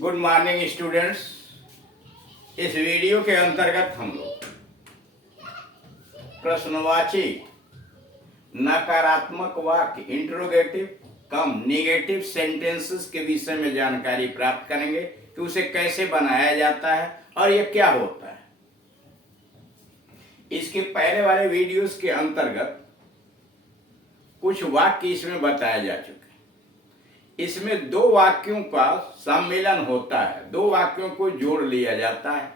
Good morning students. इस video के अंतर्गत हम लोग प्रश्नवाची नकारात्मक वाक्य इंट्रोगेटिव कम निगेटिव सेंटेंसेस के विषय में जानकारी प्राप्त करेंगे कि उसे कैसे बनाया जाता है और यह क्या होता है। इसके पहले वाले वीडियोस के अंतर्गत कुछ वाक्य इसमें बताए जा चुके हैं। इसमें दो वाक्यों का सम्मेलन होता है, दो वाक्यों को जोड़ लिया जाता है।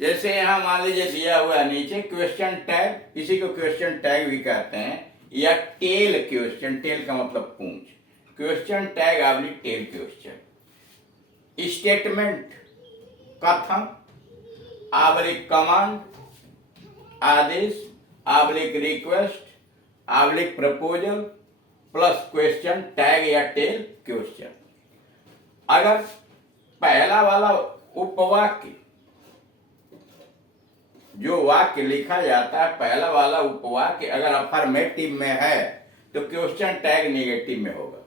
जैसे यहां मान लीजिए दिया हुआ है नीचे क्वेश्चन टैग, इसी को क्वेश्चन टैग भी कहते हैं, या टेल क्वेश्चन, टेल का मतलब पूंछ, क्वेश्चन टैग आवली टेल क्वेश्चन। स्टेटमेंट कथन आवलिक कमांड, आदेश आवलिक रिक्वेस्ट आवलिक प्रपोजल प्लस क्वेश्चन टैग या टेल क्वेश्चन। अगर पहला वाला उपवाक्य जो वाक्य लिखा जाता है, पहला वाला उपवाक्य अगर अफर्मेटिव में है तो क्वेश्चन टैग नेगेटिव में होगा,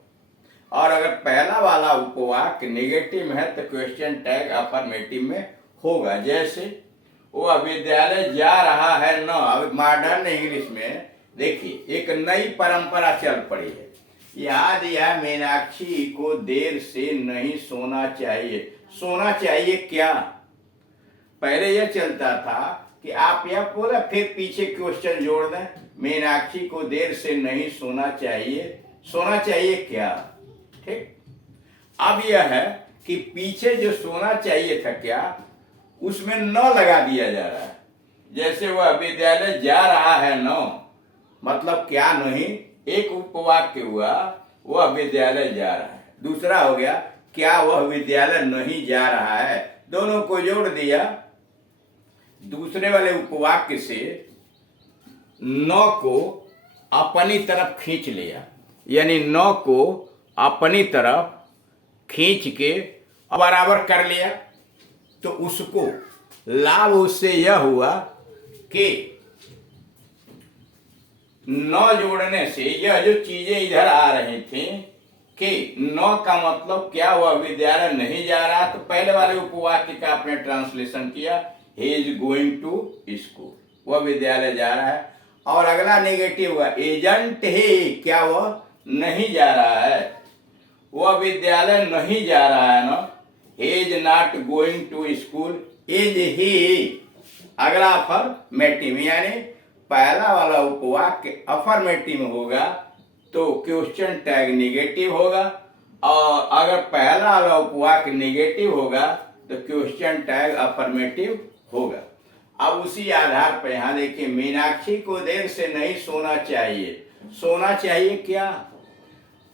और अगर पहला वाला उपवाक्य नेगेटिव में है तो क्वेश्चन टैग अफर्मेटिव में होगा। जैसे वो विद्यालय जा रहा है न, अब मॉडर्न इंग्लिश में देखिए एक नई परंपरा चल पड़ी है। याद या मीनाक्षी को देर से नहीं सोना चाहिए। सोना चाहिए क्या? पहले यह चलता था कि आप यह बोला फिर पीछे क्वेश्चन जोड़ दें, मीनाक्षी को देर से नहीं सोना चाहिए। सोना चाहिए क्या? ठीक। अब यह है कि पीछे जो सोना चाहिए था क्या, उसमें न लगा दिया जा रहा है। जैसे वह विद्यालय जा रहा है न, मतलब क्या नहीं, एक उपवाक्य हुआ वह विद्यालय जा रहा है, दूसरा हो गया क्या वह विद्यालय नहीं जा रहा है। दोनों को जोड़ दिया, दूसरे वाले उपवाक्य से न को अपनी तरफ खींच लिया, यानी न को अपनी तरफ खींच के बराबर कर लिया, तो उसको लाभ उससे यह हुआ कि न जोड़ने से यह जो चीजें इधर आ रही थी कि न का मतलब क्या वह विद्यालय नहीं जा रहा, तो पहले वाले उपवाक्य का आपने ट्रांसलेशन किया, he is going to school, वह विद्यालय जा रहा है। और अगला नेगेटिव हुआ एजेंट ही, क्या वह नहीं जा रहा है, वह विद्यालय नहीं जा रहा है ना, he is not going to school, is he अगला अफर्मेटिव, यानी पहला वाला उपवाक्य अफर्मेटिव होगा तो क्वेश्चन टैग नेगेटिव होगा, और अगर पहला वाला उपवाक्य नेगेटिव होगा तो क्वेश्चन टैग अफर्मेटिव होगा। अब उसी आधार पर यहां देखिए, मीनाक्षी को देर से नहीं सोना चाहिए। सोना चाहिए क्या?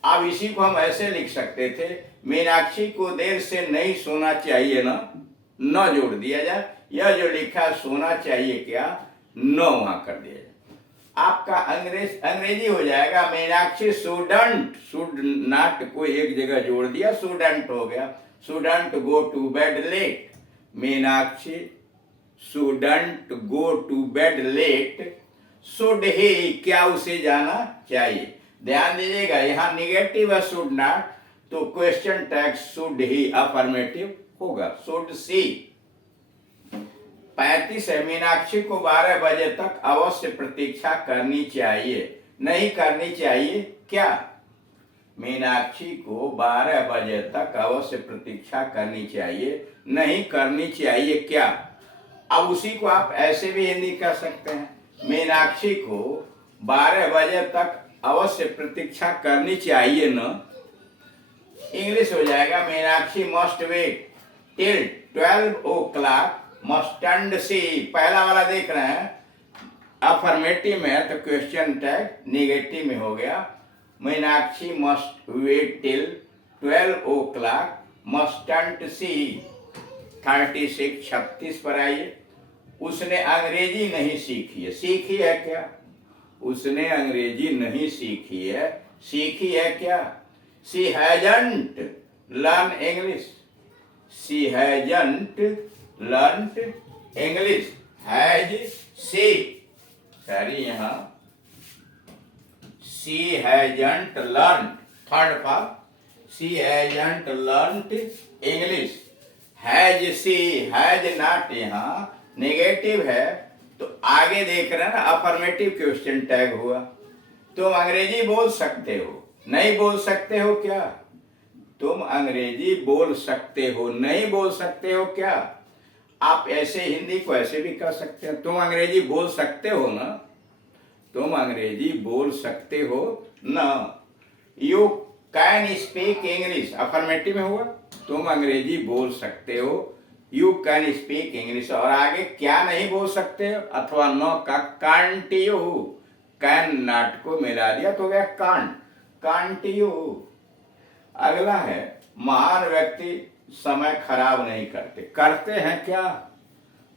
अब इसी को हम ऐसे लिख सकते थे, मीनाक्षी को देर से नहीं सोना चाहिए ना, न जोड़ दिया जाए, यह जो लिखा सोना चाहिए क्या, न वहां कर दिया जाए। आपका अंग्रेजी हो जाएगा मीनाक्षी शुडंट, शुड नॉट को एक जगह जोड़ दिया, शुडंट हो गया, shouldn't go to bed late. Meenakshi shouldn't go to bed late, should he क्या उसे जाना चाहिए। ध्यान दीजिएगा यहाँ निगेटिव है शुड नॉट, तो question tag should he affirmative होगा, शुड सी। 35 है, मीनाक्षी को 12 बजे तक अवश्य प्रतीक्षा करनी चाहिए। नहीं करनी चाहिए क्या? मीनाक्षी को 12 बजे तक अवश्य प्रतीक्षा करनी चाहिए, नहीं करनी चाहिए क्या? अब उसी को आप ऐसे भी हिंदी कर सकते हैं, मीनाक्षी को 12 बजे तक अवश्य प्रतीक्षा करनी चाहिए न, इंग्लिश हो जाएगा Meenakshi must wait till 12 o'clock must she. पहला वाला देख रहे हैं अफर्मेटिव में है तो क्वेश्चन टैग नेगेटिव में हो गया, Meenakshi must wait till 12 o'clock must she. 36 36 पर आइए, उसने अंग्रेजी नहीं सीखी है। सीखी है क्या? उसने अंग्रेजी नहीं सीखी है, सीखी है क्या? She hasn't learn English, she hasn't learn English, has she, sorry यहाँ she hasn't learn, third form she hasn't learned English. Has she has not यहाँ नेगेटिव है, तो आगे देख रहे हैं ना, अफर्मेटिव क्वेश्चन टैग हुआ। तुम अंग्रेजी बोल सकते हो, नहीं बोल सकते हो क्या? तुम अंग्रेजी बोल सकते हो, नहीं बोल सकते हो क्या? आप ऐसे हिंदी को ऐसे भी कर सकते हो, तुम अंग्रेजी बोल सकते हो ना, तुम अंग्रेजी बोल सकते हो ना। You can speak English, affirmative में हुआ, तुम अंग्रेजी बोल सकते हो, यू कैन स्पीक इंग्लिश। और आगे क्या नहीं बोल सकते हो, अथवा नो का कांट यू, कैन नॉट को मिला दिया तो गया कांट, कांट यू। अगला है, महान व्यक्ति समय खराब नहीं करते, करते हैं क्या?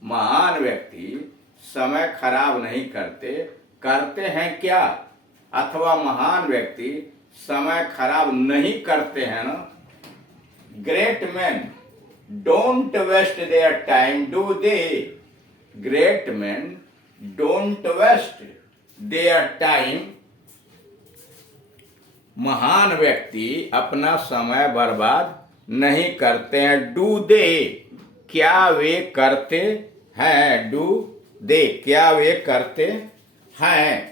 महान व्यक्ति समय खराब नहीं करते, करते हैं क्या? अथवा महान व्यक्ति समय खराब नहीं करते हैं ना। Great man don't waste their time, do they? Great man don't waste their time, महान व्यक्ति अपना समय बर्बाद नहीं करते हैं। डू दे, क्या वे करते हैं? डू दे, क्या वे करते हैं?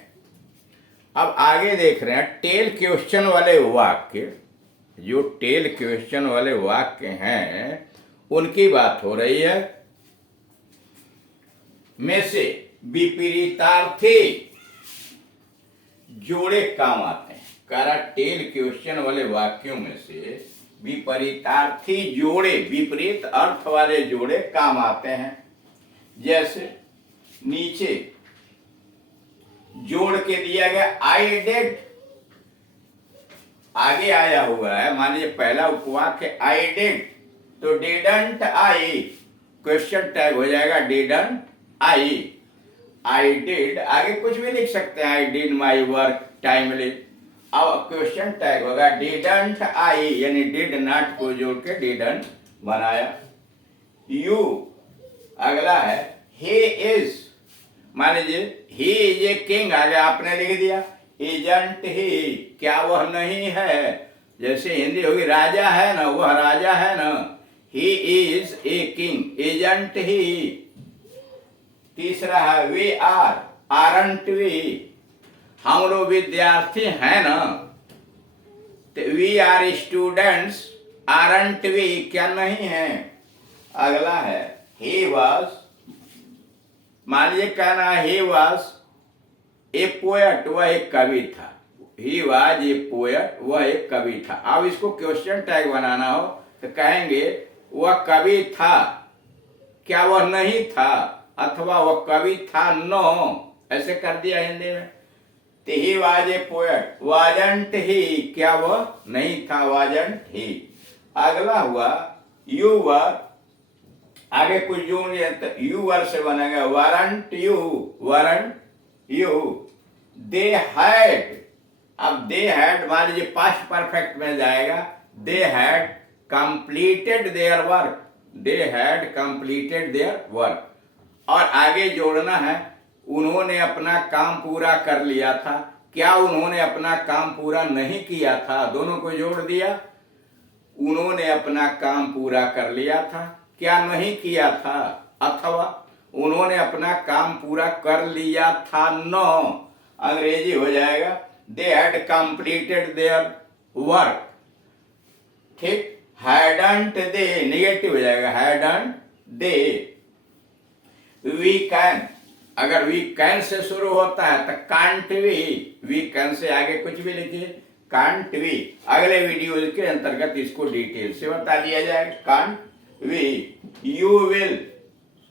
अब आगे देख रहे हैं टेल क्वेश्चन वाले वाक्य, जो टेल क्वेश्चन वाले वाक्य हैं उनकी बात हो रही है। में से विपरीतार्थी जोड़े काम आते हैं। करा टेल क्वेश्चन वाले वाक्यों में से विपरीतार्थी जोड़े, विपरीत अर्थ वाले जोड़े काम आते हैं। जैसे नीचे जोड़ के दिया गया आई डिड, आगे आया हुआ है, मान लीजिए पहला उपवाक्य आई डिड, तो डिडंट आई, क्वेश्चन टैग हो जाएगा डिडंट आई। आई डिड आगे कुछ भी लिख सकते हैं, I did my work timely. अब क्वेश्चन टैग होगा डिडंट आई, यानी डिड नॉट को जोड़ के डिडंट बनाया। यू अगला है ही इज, मान लीजिए ही इज ए किंग, आगे आपने लिख दिया इजंट ही, क्या वह नहीं है? जैसे हिंदी होगी राजा है ना, वह राजा है ना। He is a king, isn't he. तीसरा है वी आर, आरंट वी, हम लोग विद्यार्थी हैं ना। We are students, aren't we, क्या नहीं है? अगला है ही वॉज, मान लीजिए कहना है ही वॉज ए पोएट, वह एक कवि था। ही वॉज ए पोएट, वह एक कवि था। अब इसको क्वेश्चन टैग बनाना हो तो कहेंगे वह कवि था, क्या वह नहीं था? अथवा वह कवि था, नो, ऐसे कर दिया हिंदी में। तो he was a poet, wasn't he, क्या वह नहीं था? Wasn't he. अगला हुआ यू वर, आगे कुछ जोड़ दिया तो यू वर से बनेगा warrant you, warrant you. They had, अब दे हैड मान लीजिए पास्ट परफेक्ट में जाएगा, they had completed their work, they had completed their work. और आगे जोड़ना है उन्होंने अपना काम पूरा कर लिया था, क्या उन्होंने अपना काम पूरा नहीं किया था? दोनों को जोड़ दिया, उन्होंने अपना काम पूरा कर लिया था, क्या नहीं किया था? अथवा उन्होंने अपना काम पूरा कर लिया था, नो, अंग्रेजी हो जाएगा they had completed their work. ठीक, हैडंट दे नेगेटिव हो जाएगा, हैडंट दे। वी कैन, अगर वी कैन से शुरू होता है तो कांट वी कैन से आगे कुछ भी लिखिए, कांट वी। अगले वीडियो के अंतर्गत इसको डिटेल से बता दिया जाएगा, कांट वी। यू विल,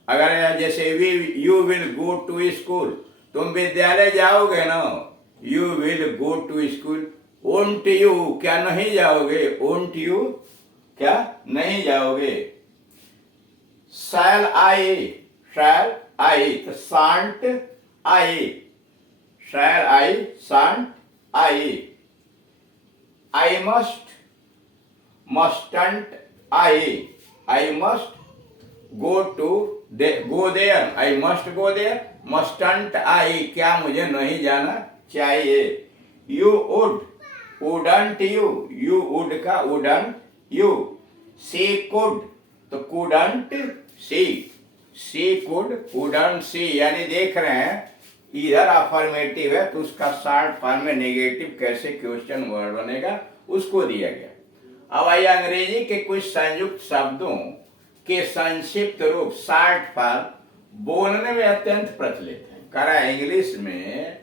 अगर जैसे we you will go to school, तुम विद्यालय जाओगे ना, you will go to school. Won't you, क्या नहीं जाओगे? ओंट यू, क्या नहीं जाओगे? शैल आई, शैल आई, तो shan't I, shall I, shan't I. I must, mustn't I, I must go to go there, I must go there, mustn't I, क्या मुझे नहीं जाना चाहिए? You would, wouldn't you, you would का वुडंट यू। शी कुड, तो couldn't she could wouldn't she, यानी देख रहे हैं इधर अफर्मेटिव है तो उसका शॉर्ट फॉर्म में नेगेटिव कैसे क्वेश्चन वर्ड बनेगा उसको दिया गया। अब आइए अंग्रेजी के कुछ संयुक्त शब्दों के संक्षिप्त रूप शॉर्ट फॉर्म बोलने में अत्यंत प्रचलित है। करा इंग्लिश में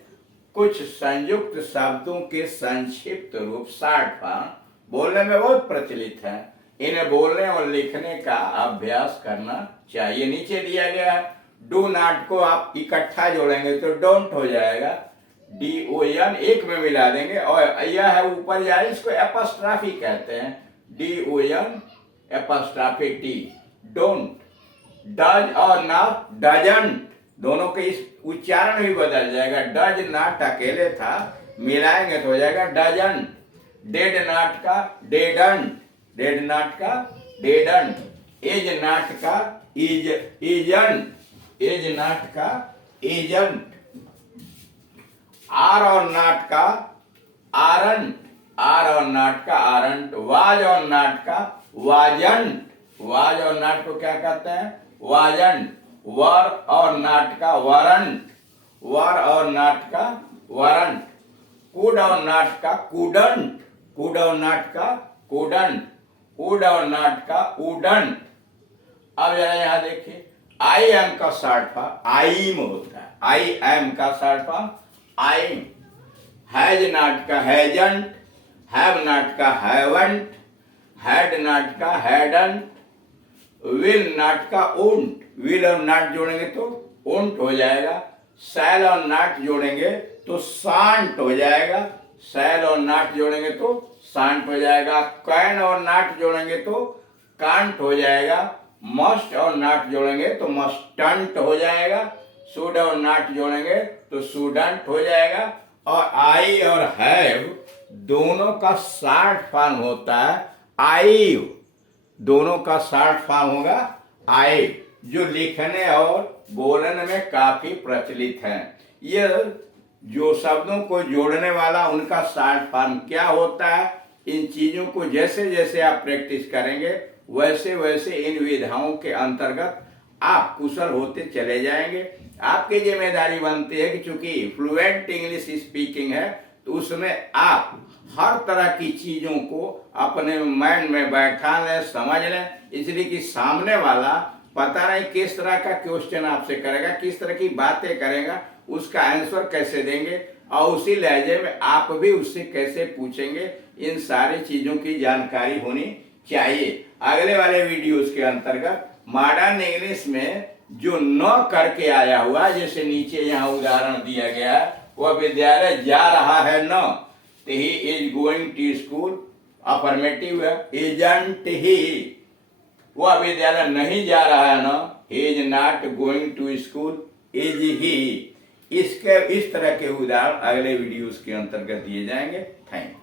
कुछ संयुक्त शब्दों के संक्षिप्त रूप शॉर्ट फॉर्म बोलने में बहुत प्रचलित है। इन्हें बोलने और लिखने का अभ्यास करना चाहिए। नीचे दिया गया है, डू नॉट को आप इकट्ठा जोड़ेंगे तो डोंट हो जाएगा, DON एक में मिला देंगे, और यह है ऊपर जा रही, इसको एपस्ट्राफी कहते हैं, DON एपस्ट्राफी T, डोंट। डज और नॉट डजंट, दोनों के इस उच्चारण भी बदल जाएगा। डज नॉट अकेले था, मिलाएंगे तो हो जाएगा डजंट। डेड नॉट का डेडंट, डेड नॉट का डेडंट। एज नॉट का इजंट, एज नॉट का एजेंट। आर और नॉट का आरंट, आर और नॉट का आरंट। वाज और नॉट का वाजंट, वाज और नॉट को क्या कहते हैं, वाजंट। वर और नॉट का वरंट, वर और नॉट का वरंट। कुड और नॉट का कुडंट, कुड और नॉट का कुडंट। वुड और नॉट का वुडंट। अब जरा यहां देखिए, आई एम का शॉर्ट फॉर्म आईम होता है, आई एम का short form I'm. Has not का हैजंट, हैव नॉट का हैवंट, हैड नॉट का हैडंट। विल नॉट का ओंट, विल और नॉट जोड़ेंगे तो ओंट हो जाएगा। शैल और नॉट जोड़ेंगे तो शांट हो जाएगा, शैल और नॉट जोड़ेंगे तो शांट हो जाएगा। कैन और नॉट जोड़ेंगे तो कांट हो जाएगा। मस्ट और नॉट जोड़ेंगे तो मस्टंट हो जाएगा। शुड और नॉट जोड़ेंगे तो शुडंट हो जाएगा। और आई और हैव दोनों का शॉर्ट फॉर्म होता है आई, दोनों का शॉर्ट फॉर्म होगा आई, जो लिखने और बोलने में काफी प्रचलित है। ये जो शब्दों को जोड़ने वाला उनका शॉर्ट फॉर्म क्या होता है, इन चीजों को जैसे जैसे आप प्रैक्टिस करेंगे वैसे वैसे इन विधाओं के अंतर्गत आप कुशल होते चले जाएंगे। आपकी जिम्मेदारी बनती है कि चूंकि फ्लुएंट इंग्लिश स्पीकिंग है तो उसमें आप हर तरह की चीजों को अपने माइंड में बैठा लें, समझ लें, इसलिए कि सामने वाला पता नहीं किस तरह का क्वेश्चन आपसे करेगा, किस तरह की बातें करेगा, उसका आंसर कैसे देंगे और उसी लहजे में आप भी उससे कैसे पूछेंगे, इन सारी चीजों की जानकारी होनी चाहिए। अगले वाले वीडियोस के अंतर्गत मॉडर्न इंग्लिश में जो न करके आया हुआ, जैसे नीचे यहाँ उदाहरण दिया गया है, वह विद्यालय जा रहा है न, तो he is going to school, affirmative है। एजेंट ही, वह विद्यालय नहीं जा रहा है न, he is not going to school, is he. इसके इस तरह के उदाहरण अगले वीडियोस के अंतर्गत दिए जाएंगे। Thank you.